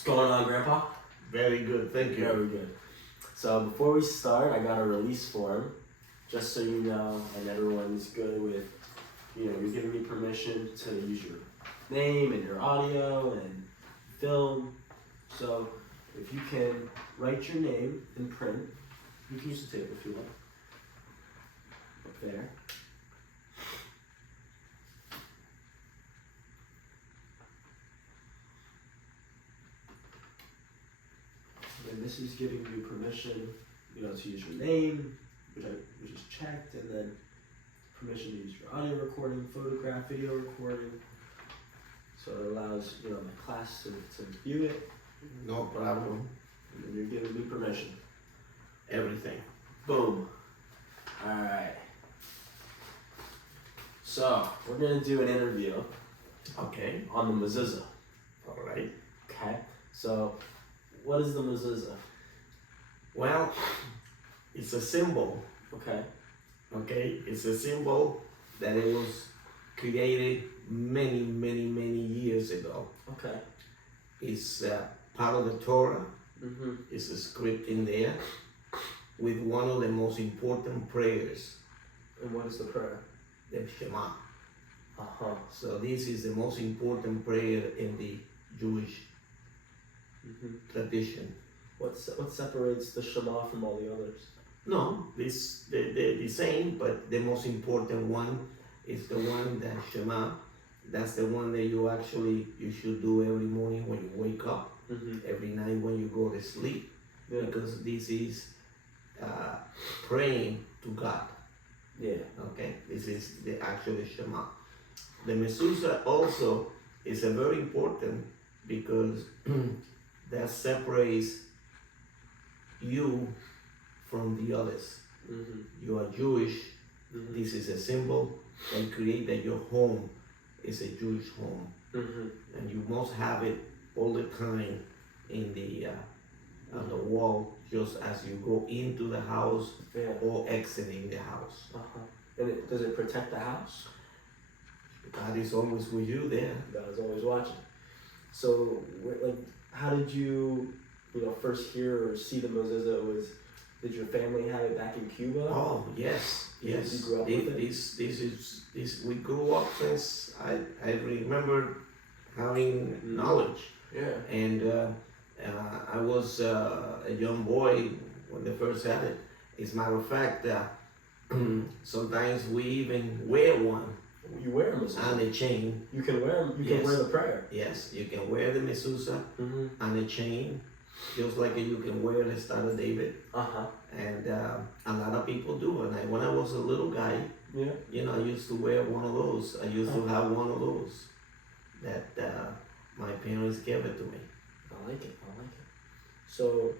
What's going on, Grandpa? Very good, thank you. Very good. So before we start, I got a release form, just so you know, and everyone's good with, you're giving me permission to use your name and your audio and film. So if you can write your name in print, you can use the table if you want. Up there. And this is giving you permission, to use your name, which is checked, and then permission to use your audio recording, photograph, video recording. So it allows, my class to view it. No problem. And then you're giving me permission. Everything. Boom. Alright. So, we're gonna do an interview. Okay. On the Mezuzah. Alright. Okay. So, what is the Mezuzah? Well, it's a symbol. Okay. Okay. It's a symbol that it was created many, many, many years ago. Okay. It's part of the Torah. Mm-hmm. It's a script in there with one of the most important prayers. And what is the prayer? The Shema. Uh-huh. So this is the most important prayer in the Jewish tradition. What separates the Shema from all the others? No, they're the same, but the most important one is the one that Shema. That's the one that you should do every morning when you wake up, every night when you go to sleep, because this is praying to God. Yeah. Okay, this is the actual Shema. The Mezuzah also is a very important because that separates you from the others. You are Jewish. This is a symbol that creates that your home is a Jewish home, and you must have it all the time in the on the wall, just as you go into the house or exiting the house. And does it protect the house? God is always with you there. God is always watching. So, how did you, first hear or see the Mezuzah? Did your family have it back in Cuba? Oh yes. You grew up with it? This we grew up since I remember having knowledge. Yeah. And I was a young boy when they first had it. As a matter of fact, sometimes we even wear one. You wear a Mezuzah? On a chain. You can wear them. You can wear the prayer. Yes, you can wear the Mezuzah on a chain, just like you can wear the Star of David. And a lot of people do. And when I was a little guy, I used to wear one of those. I used to have one of those that my parents gave it to me. I like it. So,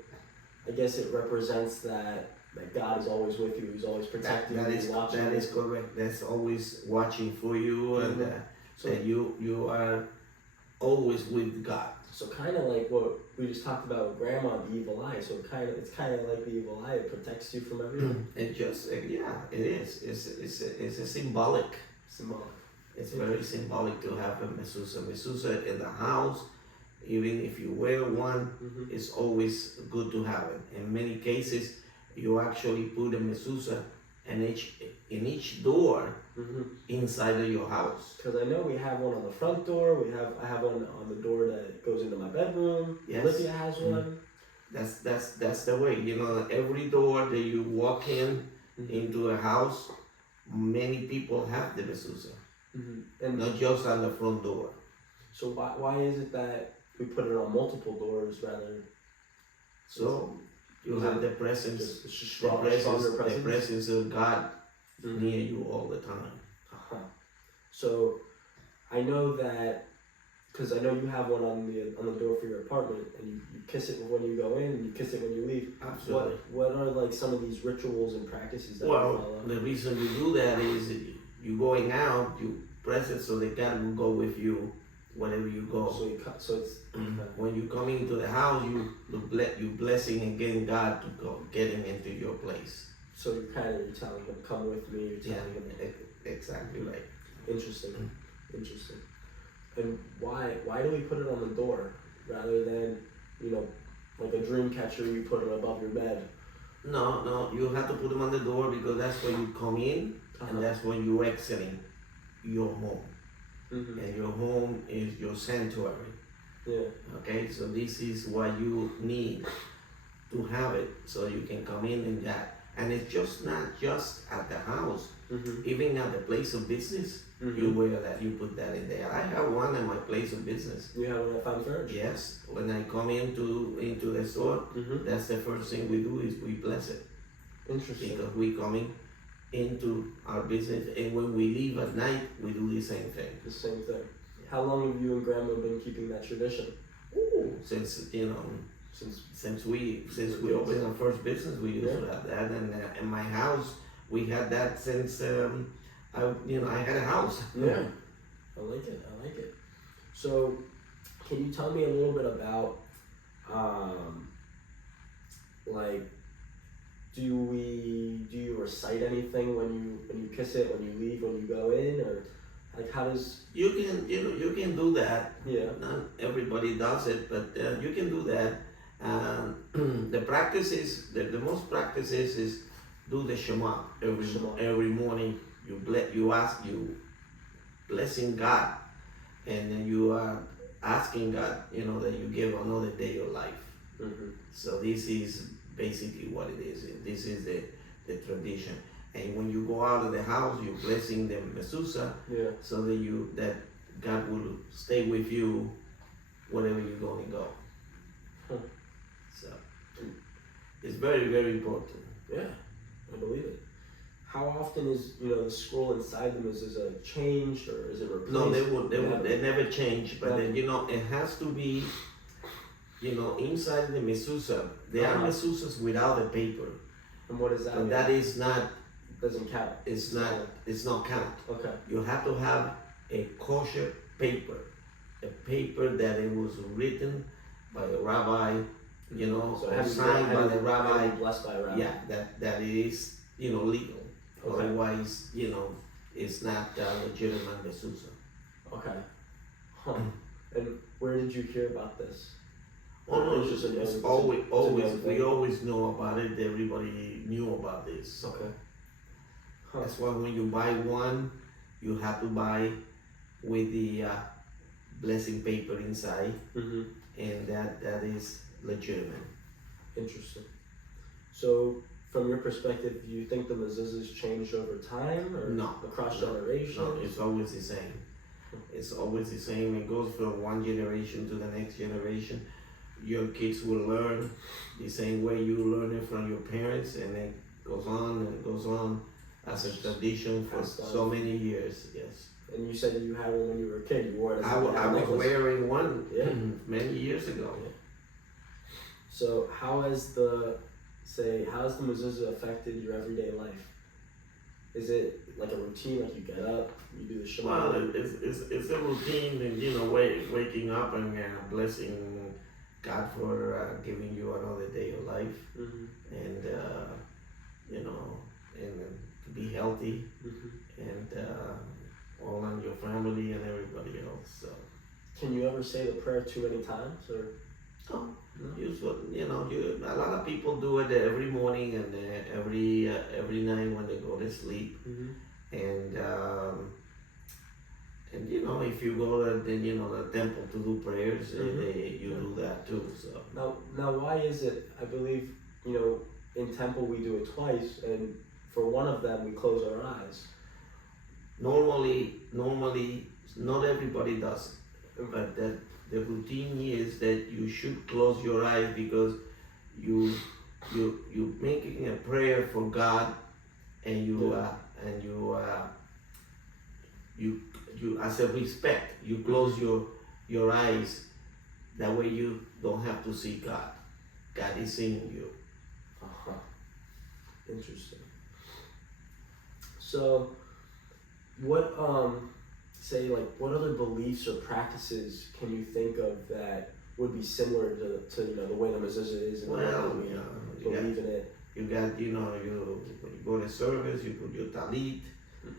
I guess it represents that God is always with you. He's always protecting you. Watching that is correct. That's always watching for you, and that you are always with God. So kind of like what we just talked about with Grandma, the evil eye. So it's kind of like the evil eye. It protects you from everything. It just it is. It's a symbolic. It's very symbolic to have a mezuzah in the house. Even if you wear one, it's always good to have it. In many cases, you actually put a mezuzah in each door inside of your house. Because I know we have one on the front door. I have one on the door that goes into my bedroom. Yes. Olivia has one. That's the way. Every door that you walk into a house, many people have the mezuzah, and not just on the front door. So why is it that we put it on multiple doors rather? So you have the presence, the presence of God near you all the time. So I know that, because I know you have one on the door for your apartment, and you kiss it when you go in, and you kiss it when you leave. Absolutely. What are some of these rituals and practices that you follow? The reason you do that is you going out, you press it so that God will go with you wherever you go. So it's when you come into the house, you blessing and getting God to go, getting into your place. So you're telling him, come with me. You're telling him. Exactly right. Interesting. And why do we put it on the door? rather than, you know, like a dream catcher you put it above your bed. No, you have to put them on the door because that's when you come in and that's when you exiting your home. Mm-hmm. And your home is your sanctuary. Yeah. Okay, so this is what you need to have it so you can come in that. And it's just not just at the house, Mm-hmm. even at the place of business, Mm-hmm. you wear that, you put that in there. I have one at my place of business. You have one at Fine Furniture? Yes, when I come into the store, Mm-hmm. that's the first thing we do is we bless it. Interesting. Because we coming into our business, and when we leave at night, we do the same thing. The same thing. How long have you and Grandma been keeping that tradition? Ooh, since since we opened our first business, we used to have that, and in my house we had that since I had a house. Yeah, I like it. So, can you tell me a little bit about, like, do you recite anything when you kiss it, when you leave, when you go in, or like how does You can do that. Yeah. Not everybody does it, but you can do that. The practice is the most practice is do the Shema every morning. You blessing God, and then you are asking God, that you give another day of life. Mm-hmm. So this is basically what it is. This is the tradition. And when you go out of the house, you're blessing the mezuzah, Yeah. so that God will stay with you wherever you're going to go. Huh. So it's very, very important. Yeah, I believe it. How often is the scroll inside them is a changed or is it replaced? No, they never change. But then it has to be, inside the mezuzah. There are mezuzahs without the paper. And what is that? And that is not. Doesn't count. It's not count. Okay. You have to have a kosher paper, a paper that it was written by a rabbi, So or signed by the rabbi. Blessed by a rabbi. Yeah, that is legal. Okay. Otherwise, it's not legitimate mezuzah. Okay. Huh. And where did you hear about this? Oh no, It's just a it's known- always thing. we always know about it. Everybody knew about this. Okay. Huh. That's why when you buy one, you have to buy with the blessing paper inside, Mm-hmm. and that is legitimate. Interesting. So, from your perspective, do you think the mezuzahs changed over time or No. across No, generations? No, it's always the same. It's always the same. It goes from one generation to the next generation. Your kids will learn the same way you learn it from your parents, and it goes on and it goes on as a tradition for so many years. Yes. And you said that you had one when you were a kid. You wore it as I was necklace. wearing one Yeah. many years ago. Yeah. So how has the mezuzah affected your everyday life? Is it like a routine, like you get up, you do the Shema? Well, it's a routine, and waking up and blessing God for giving you another day of life, Mm-hmm. and to be healthy, Mm-hmm. and all on your family and everybody else. So. Can you ever say the prayer too many times, or? Oh, No? a lot of people do it every morning and every night when they go to sleep, Mm-hmm. and if you go to the temple to do prayers, Mhm. you do that too. So Now, why is it? I believe in temple we do it twice, and for one of them we close our eyes. normally, not everybody does it, but the routine is that you should close your eyes because you making a prayer for God, and you as a respect you close your eyes. That way you don't have to see God. God is seeing you. Uh-huh. Interesting. So, what what other beliefs or practices can you think of that would be similar to the way the mezuzah is and Well, how we you believe in it? got when you go to service, you put your talit.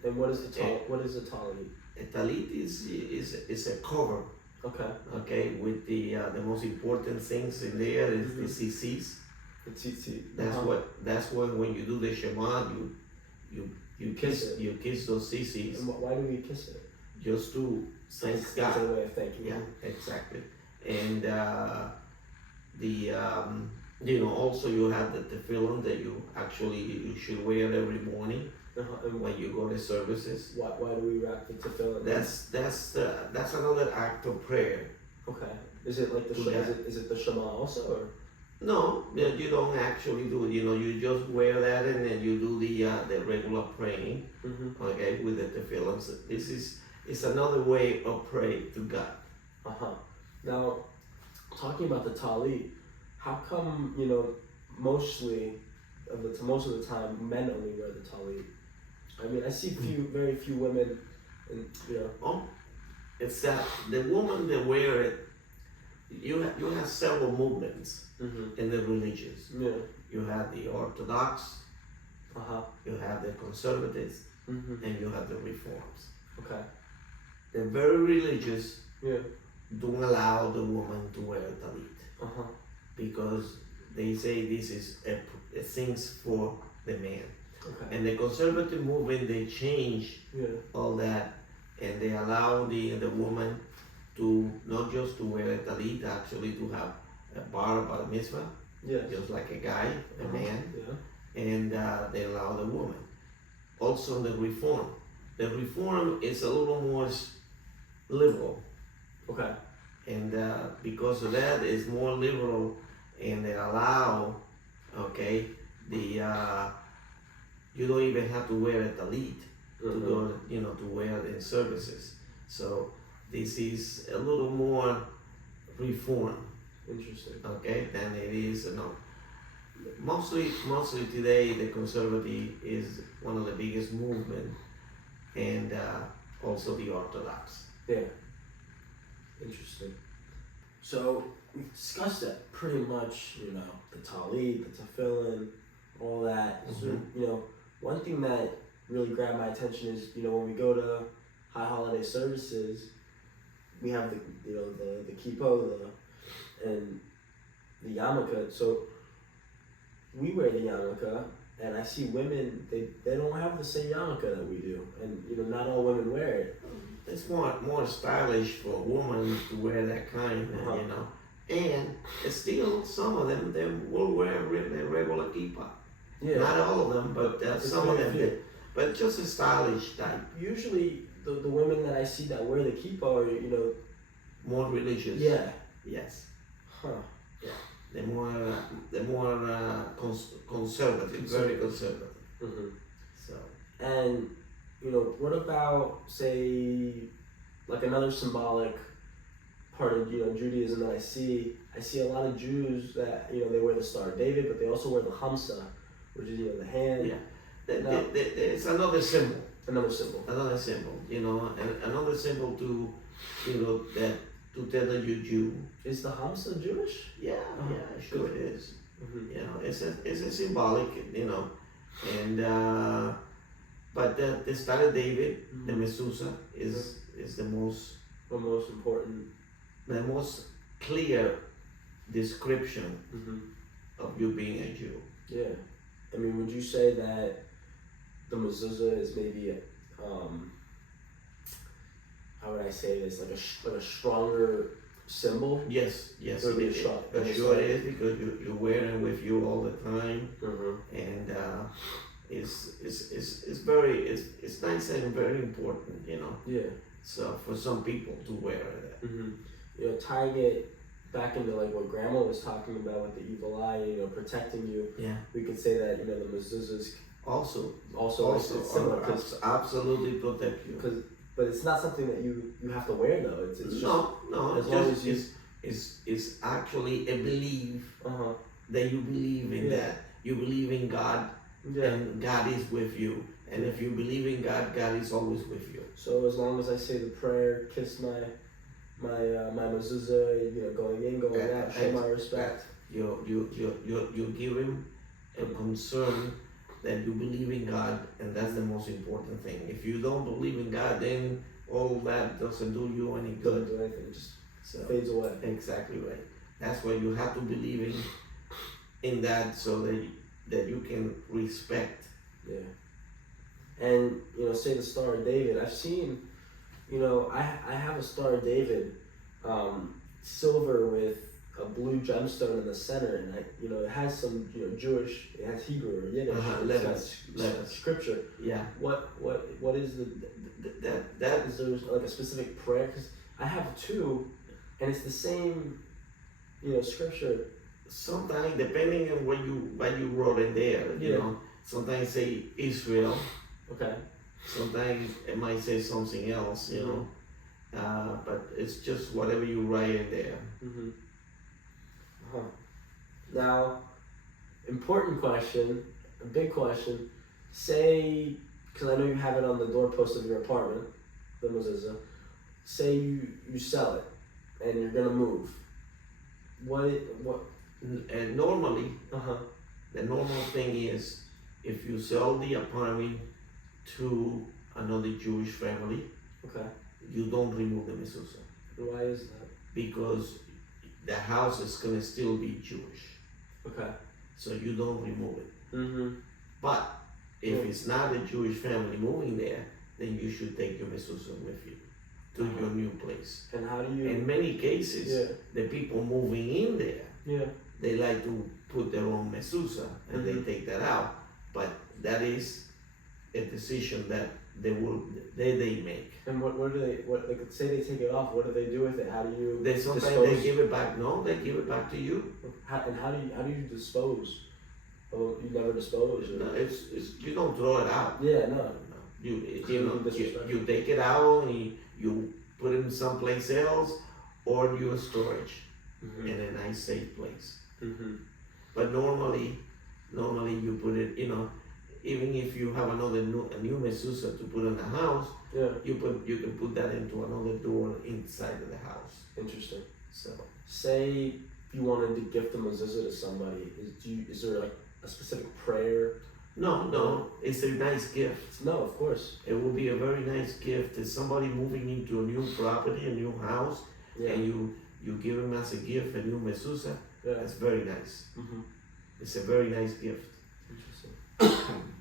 And what is the talit? A talit is a cover. Okay. Okay, with the most important things in there is the CCs. The tzitzit. That's what when you do the Shema, you Kiss it. you kiss those CCs And why do we kiss it? just to thank That's God. a way of thanking Yeah, Him. exactly. And also you have the tefillin that you should wear every morning And when you go to services. why do we wrap the tefillin? That's another act of prayer. Okay. Is it like the is it the Shema also or? No, you don't actually do it. You just wear that and then you do the regular praying, okay, with the tefillin. So it's another way of praying to God. Now, talking about the talit, how come most of the time men only wear the talit? I mean, I see very few women, and Oh, it's that the woman that wear it. You have several movements in the religions. Yeah. You have the Orthodox, you have the Conservatives, and you have the Reforms. Okay. The very religious Yeah. don't allow the woman to wear a talit because they say this is a things for the man. Okay. And the Conservative movement, they change all that and they allow the woman to not just to wear a talit, actually to have a bar mitzvah, just like a guy, a man, and they allow the woman. Also the reform. The reform is a little more liberal. Okay. And because of that, it's more liberal, and they allow, okay, you don't even have to wear a talit to go, to wear in services. So this is a little more reform. Interesting. Okay, than it is. Mostly today, the conservative is one of the biggest movement, and also the Orthodox. Yeah. Interesting. So we've discussed that pretty much. The talit, the tefillin, all that. So, one thing that really grabbed my attention is when we go to high holiday services, we have the kippah, and the yarmulke. So we wear the yarmulke, and I see women they don't have the same yarmulke that we do, and not all women wear it. It's more stylish for a woman to wear that kind, and it's still some of them they will wear a regular kippah. Yeah. Not all of them, but some of them did. But just a stylish type. Usually, the women that I see that wear the kippah are more religious. Yeah. Yes. Huh. Yeah. They're more conservative, very conservative. So. And what about say like another symbolic part of Judaism that I see a lot of Jews that they wear the Star of David, but they also wear the Hamsa, which is the hand. Yeah. It's another symbol. Another symbol. Another symbol. And another symbol to that to tell that you're Jew. Is the Hamsa Jewish? Yeah, sure it is. It's a symbolic, and but the Star of David, the Mezuzah, is the most important, the most clear description of you being a Jew. Yeah, I mean, would you say that the Mezuzah is maybe how would I say this, like a stronger symbol? Yes, it is. Sure it is, because you wear it with you all the time, and it's nice and very important, Yeah. So for some people to wear it. Tying it back into like what Grandma was talking about with the evil eye, protecting you. Yeah. We could say that the Mezuzahs also it's similar, absolutely protect you. But it's not something that you have to wear though. It's just no. As long as you. It's actually a belief that you believe in that you believe in God, and God is with you. And if you believe in God, God is always with you. So as long as I say the prayer, kiss my mezuzah, going in, going out, show my respect. You give him a concern that you believe in God, and that's the most important thing. If you don't believe in God, then all that doesn't do you any good. Doesn't do anything. So fades away. exactly right. That's why you have to believe in that, so that you can respect. Yeah. And say the Star of David. I've seen, I have a Star of David, silver with a blue gemstone in the center, and it has some Jewish, it has Hebrew or Yiddish, Letters. scripture. Yeah. What is That is there like a specific prayer? Because I have two, and it's the same, scripture. sometimes depending on what you wrote in there, you Yeah. know, sometimes say Israel, Okay. sometimes it might say something else, you know. But it's just whatever you write in there. Mm-hmm. Huh. Now, important question, a big question. Say, because I know you have it on the doorpost of your apartment, the mezuzah. Say you sell it, and you're gonna move. What? And normally, Uh-huh. the normal thing is, if you sell the apartment to another Jewish family, Okay. you don't remove the mezuzah, Why is that? because the house is gonna still be Jewish, Okay. so you don't remove it. Mm-hmm. But if Yeah. it's not a Jewish family moving there, then you should take your mezuzah with you to your new place. And how do you? In many cases, Yeah. the people moving in there, Yeah. they like to put their own mezuzah and Mhm. they take that out. But that is a decision that they make. And what do they? What like? Say they take it off. What do they do with it? How do you? They sometimes dispose? they give it back. No, they give it back to you. How do you dispose? Oh, you never dispose. Or? No, it's you don't throw it out. Yeah. No. No, you Disrespectful. you take it out and you put it in someplace else, or you storage Mm-hmm. in a nice safe place. Mm-hmm. But normally you put it, even if you have a new mezuzah to put in the house, Yeah. you can put that into another door inside of the house. Interesting. So Say you wanted to gift a mezuzah to somebody. Is there like a specific prayer? no, it's a nice gift. No, of course. It will be a very nice gift. It's somebody moving into a new property, a new house, Yeah. and you give them as a gift a new mezuzah. Yeah. That's very nice. Mm-hmm. It's a very nice gift. Interesting.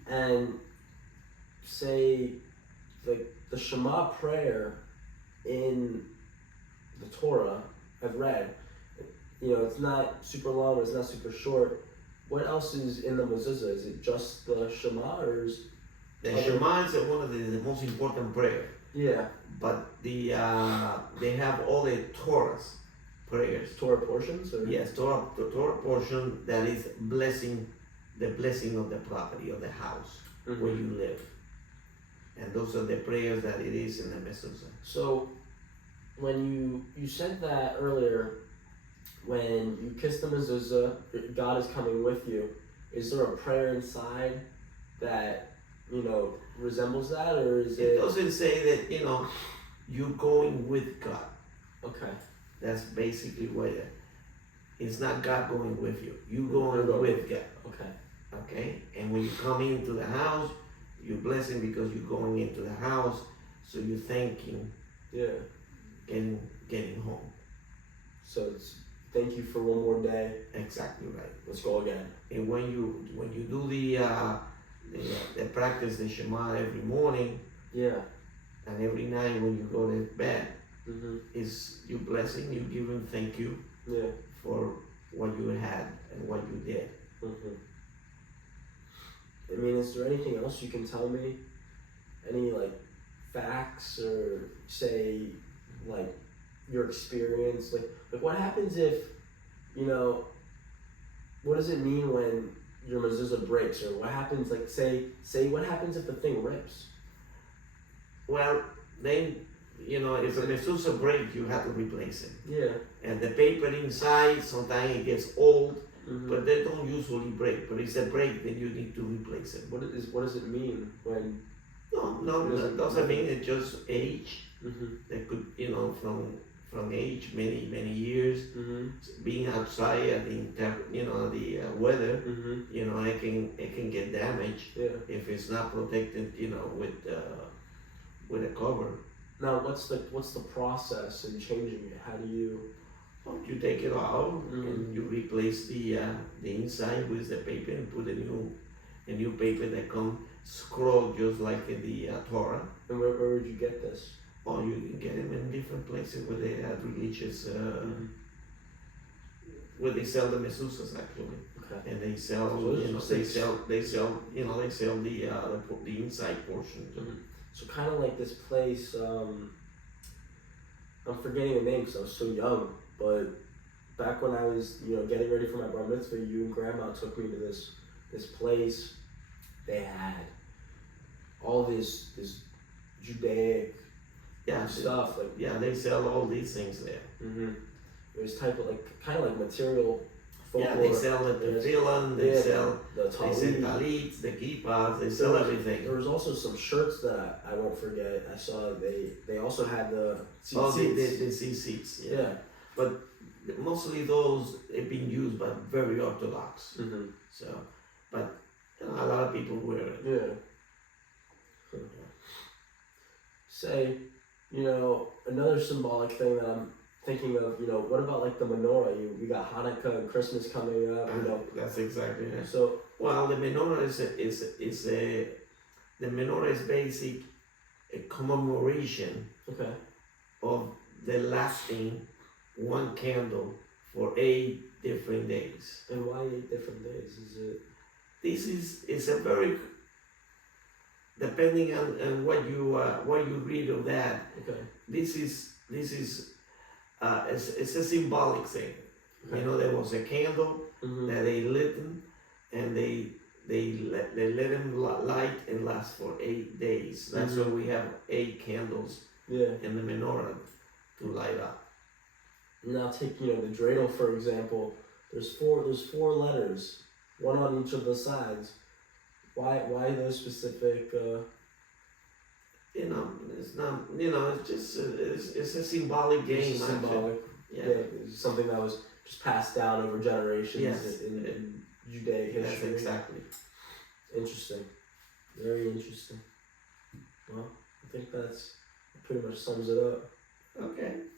And say the Shema prayer in the Torah I've read, it's not super long, it's not super short. What else is in the mezuzah? Is it just the Shema or is The other- Shema is one of the most important prayer. Yeah. But they have all the Torah's prayers. Torah portions or Yes, the Torah portion that is the blessing of the property of the house Mhm. where you live, and those are the prayers that it is in the mezuzah. So when you said that earlier, when you kiss the mezuzah, God is coming with you. Is there a prayer inside that resembles that, or is It it? doesn't say that you're going with God. Okay. That's basically what it's not God going with you. You You're going going with God. Okay. Okay, and when you come into the house, you're blessing because you're going into the house, so you're thanking, Yeah. getting home. So it's thank you for one more day. Exactly right. Let's go again. And when you do the practice the Shema every morning Yeah. and every night when you go to bed, Mhm. is you blessing, you giving thank you Yeah. for what you had and what you did. Mhm. I mean, is there anything else you can tell me? Any facts or say your experience? Like what happens if what does it mean when your mezuzah breaks, or what happens say what happens if the thing rips? Well, then if a mezuzah breaks, you have to replace it. Yeah. And the paper inside sometimes it gets old, Mhm. but they don't usually break. But if it's a break, then you need to replace it. What does it mean when? No, that doesn't mean it's just age. Mhm. They could, from age, many years, Mhm. being outside at the weather, Mhm. it can get damaged Yeah. if it's not protected, with a cover. Now, what's the process in changing it? How do you? Well, you take it out and you replace the inside with the paper and put a new paper that comes scrolled just like in the Torah. And where would you get this? Or you can get them in different places where they have religious, where they sell the mezuzahs actually, Okay. and they sell, they sell the inside portion too. So kind of like this place. I'm forgetting the name because I was so young. But back when I was, getting ready for my bar mitzvah, you and Grandma took me to this place. They had all this Judaic stuff. They sell all these things there. There's type of kind of like material. Folklore. Yeah, they sell the tefillin, they sell the talits, the kippas, they sell everything. There was also some shirts that I won't forget. I saw they also had the seats. Yeah. But mostly those have been used by very Orthodox. So, but a lot of people wear it. Yeah. Say, another symbolic thing that I'm thinking of, what about like the menorah? We got Hanukkah and Christmas coming up. That's exactly it. So the menorah the menorah is basic a commemoration of the lasting one candle for 8 different days. And why 8 different days? It's a very, depending on what you read of that. Okay. This is it's a symbolic thing. Okay. There was a candle that they lit them, and they let them light and last for 8 days. That's why we have 8 candles in the menorah to light up. Now take the dreidel for example. There's four letters, one on each of the sides. Why those specific? It's not. It's just it's a symbolic game. It's symbolic. Yeah. It's something that was just passed down over generations in Judaic history. That's exactly. Interesting. Very interesting. Well, I think that's pretty much sums it up. Okay.